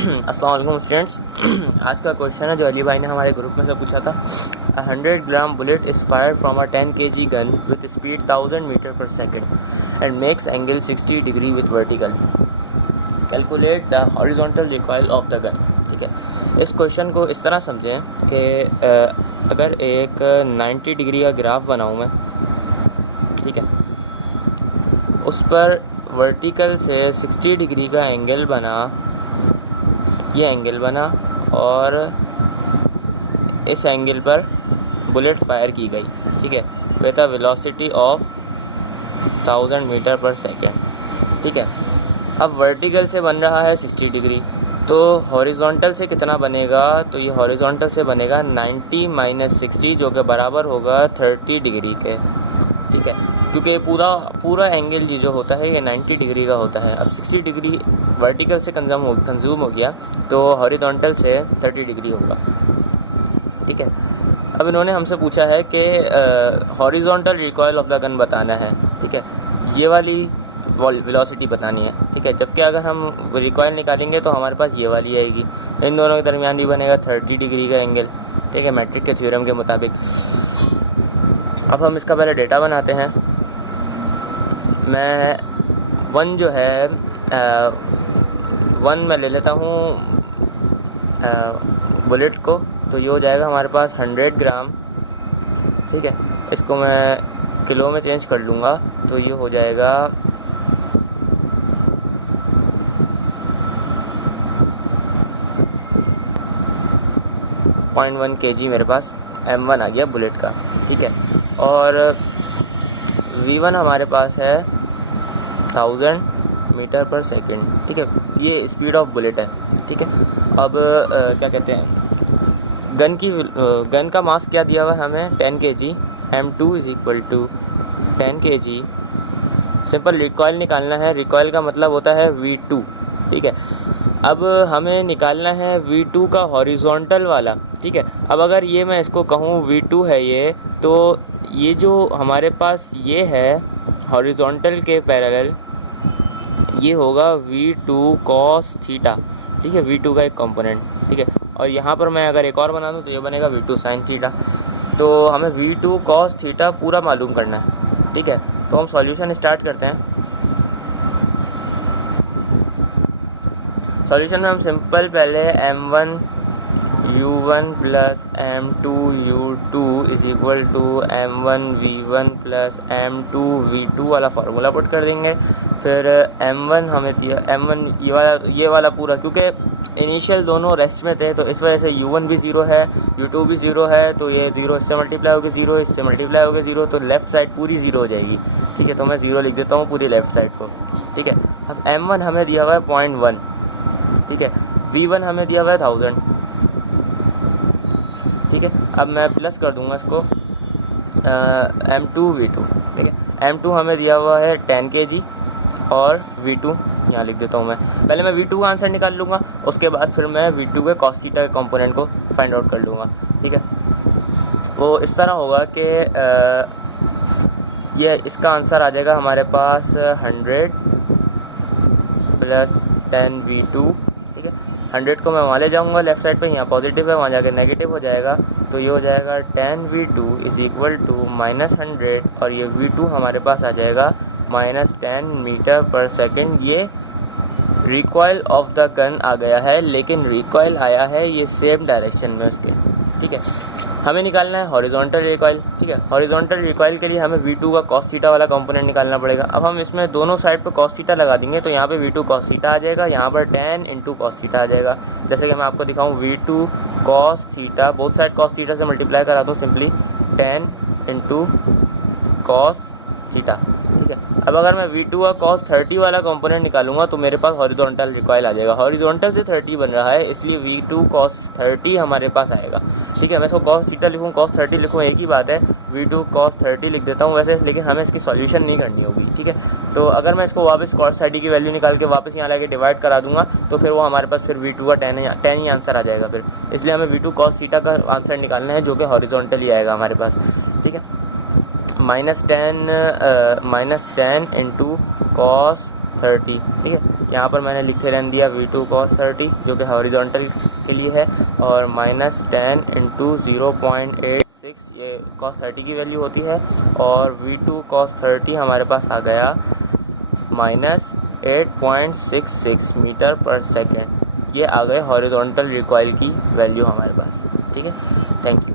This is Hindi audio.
अस्सलाम वालेकुम स्टूडेंट्स। आज का क्वेश्चन है जो अली भाई ने हमारे ग्रुप में से पूछा था। 100 gram bullet is fired from a 10 kg gun with speed 1000 metre per second and makes angle 60 degree with vertical. Calculate the horizontal recoil of the gun. ठीक है, इस क्वेश्चन को इस तरह समझें कि अगर एक 90 डिग्री का ग्राफ बनाऊँ मैं, ठीक है, उस पर वर्टिकल से 60 डिग्री का एंगल बना, ये एंगल बना और इस एंगल पर बुलेट फायर की गई, ठीक है, with a velocity of 1000 metre per second. ठीक है, अब वर्टिकल से बन रहा है 60 डिग्री, तो हॉरिजॉन्टल से कितना बनेगा? तो ये हॉरिजॉन्टल से बनेगा 90 माइनस 60 जो कि बराबर होगा 30 डिग्री के। ठीक है, क्योंकि पूरा एंगल ये जो होता है ये 90 डिग्री का होता है। अब 60 डिग्री वर्टिकल से कंज्यूम हो गया तो हॉरिजॉन्टल से 30 डिग्री होगा। ठीक है, अब इन्होंने हमसे पूछा है कि horizontal recoil of the gun बताना है। ठीक है, ये वाली वेलोसिटी बतानी है। ठीक है, जबकि अगर हम रिकॉइल निकालेंगे तो हमारे पास ये वाली आएगी। इन दोनों के दरमियान भी बनेगा 30 डिग्री का एंगल। ठीक है, मैट्रिक के थ्योरम के मुताबिक। अब हम इसका पहले डेटा बनाते हैं। मैं वन जो है वन में ले लेता हूँ बुलेट को, तो ये हो जाएगा हमारे पास 100 ग्राम। ठीक है, इसको मैं किलो में चेंज कर लूँगा तो ये हो जाएगा 0.1 kg मेरे पास M1 आ गया बुलेट का। ठीक है, और V1 हमारे पास है 1000 मीटर पर सेकेंड। ठीक है, ये स्पीड ऑफ बुलेट है। ठीक है, अब क्या कहते हैं, गन का मास क्या दिया हुआ है हमें? 10 kg। M2 is equal to 10 kg। Simple recoil निकालना है। रिकॉइल का मतलब होता है V2। ठीक है, अब हमें निकालना है V2 का हॉरिजॉन्टल वाला। ठीक है, अब अगर ये मैं इसको कहूँ V2 है ये, तो ये जो हमारे पास ये है हॉरिजॉन्टल के पैरेलल, ये होगा V2 cos थीटा। ठीक है, V2 का एक कंपोनेंट। ठीक है, और यहाँ पर मैं अगर एक और बना दूँ तो ये बनेगा V2 sin थीटा। तो हमें V2 cos थीटा पूरा मालूम करना है। ठीक है, तो हम सॉल्यूशन स्टार्ट करते हैं। सॉल्यूशन में हम सिंपल पहले M1 U1 plus M2 U2 is equal to M1 V1 plus M2 V2 वाला फार्मूला पुट कर देंगे। फिर M1 हमें दिया, M1 ये वाला पूरा, क्योंकि इनिशियल दोनों रेस्ट में थे तो इस वजह से U1 भी 0 है, U2 भी 0 है, तो ये 0 इससे मल्टीप्लाई होकर 0, इससे मल्टीप्लाई होकर 0, तो लेफ़्ट साइड पूरी 0 हो जाएगी। ठीक है, तो मैं 0 लिख देता हूँ पूरी लेफ़्ट साइड को। ठीक है, अब M1 हमें दिया हुआ है 0.1। ठीक है, V1 हमें दिया हुआ है 1000। ठीक है, अब मैं प्लस कर दूंगा इसको M2 V2। ठीक है, M2 हमें दिया हुआ है 10 kg और V2 यहाँ लिख देता हूँ मैं। पहले मैं V2 का आंसर निकाल लूँगा, उसके बाद फिर मैं V2 के cos थीटा के कंपोनेंट को फाइंड आउट कर लूँगा। ठीक है, वो इस तरह होगा कि ये इसका आंसर आ जाएगा हमारे पास 100 प्लस 10 V2। ठीक है, 100 को मैं वहाँ ले जाऊँगा लेफ़्ट साइड पे, यहाँ पॉजिटिव है, वहाँ जाके नेगेटिव हो जाएगा, तो ये हो जाएगा 10 V2 is equal to minus 100, और ये V2 हमारे पास आ जाएगा माइनस 10 मीटर पर सेकेंड। ये रिकॉइल ऑफ द गन आ गया है, लेकिन रिकॉइल आया है ये सेम डायरेक्शन में उसके। ठीक है, हमें निकालना है हॉरिजॉन्टल रिकॉइल। ठीक है, हॉरिजॉन्टल रिकॉइल के लिए हमें V2 का cos थीटा वाला कंपोनेंट निकालना पड़ेगा। अब हम इसमें दोनों साइड पर cos थीटा लगा देंगे, तो यहाँ पे V2 cos थीटा आ जाएगा, यहाँ पर 10 इंटू cos थीटा आ जाएगा। जैसे कि मैं आपको दिखाऊँ, V2 cos theta, both side cos theta से मल्टीप्लाई करा दूँ सिंपली, 10 इंटू cos थीटा। ठीक है, अब अगर मैं V2 का cos 30 वाला कंपोनेंट निकालूंगा तो मेरे पास हॉरिजॉन्टल रिकॉइल आ जाएगा। हॉरिजॉन्टल से 30 बन रहा है, इसलिए V2 cos 30 हमारे पास आएगा। ठीक है, मैं इसको cos थीटा लिखूँ, cos 30 लिखूँ, एक ही बात है। V2 cos 30 लिख देता हूँ वैसे, लेकिन हमें इसकी सॉल्यूशन नहीं करनी होगी। ठीक है, तो अगर मैं इसको वापस cos 30 की वैल्यू निकाल के वापस यहाँ लाके डिवाइड करा दूंगा तो फिर वो हमारे पास फिर V2 का 10 ही आंसर आ जाएगा फिर। इसलिए हमें V2 cos थीटा का आंसर निकालना है जो कि हॉरिजॉन्टल ही आएगा हमारे पास। ठीक है, माइनस 10 इंटू cos 30, ठीक है। यहाँ पर मैंने लिखे रहने दिया V2 cos 30 जो कि हॉरिजॉन्टल के लिए है, और -10 × 0.86 ये cos 30 की वैल्यू होती है, और V2 cos 30 हमारे पास आ गया -8.66 मीटर पर सेकेंड। ये आ गए हॉरिजॉन्टल रिकॉइल की वैल्यू हमारे पास, ठीक है। Thank you.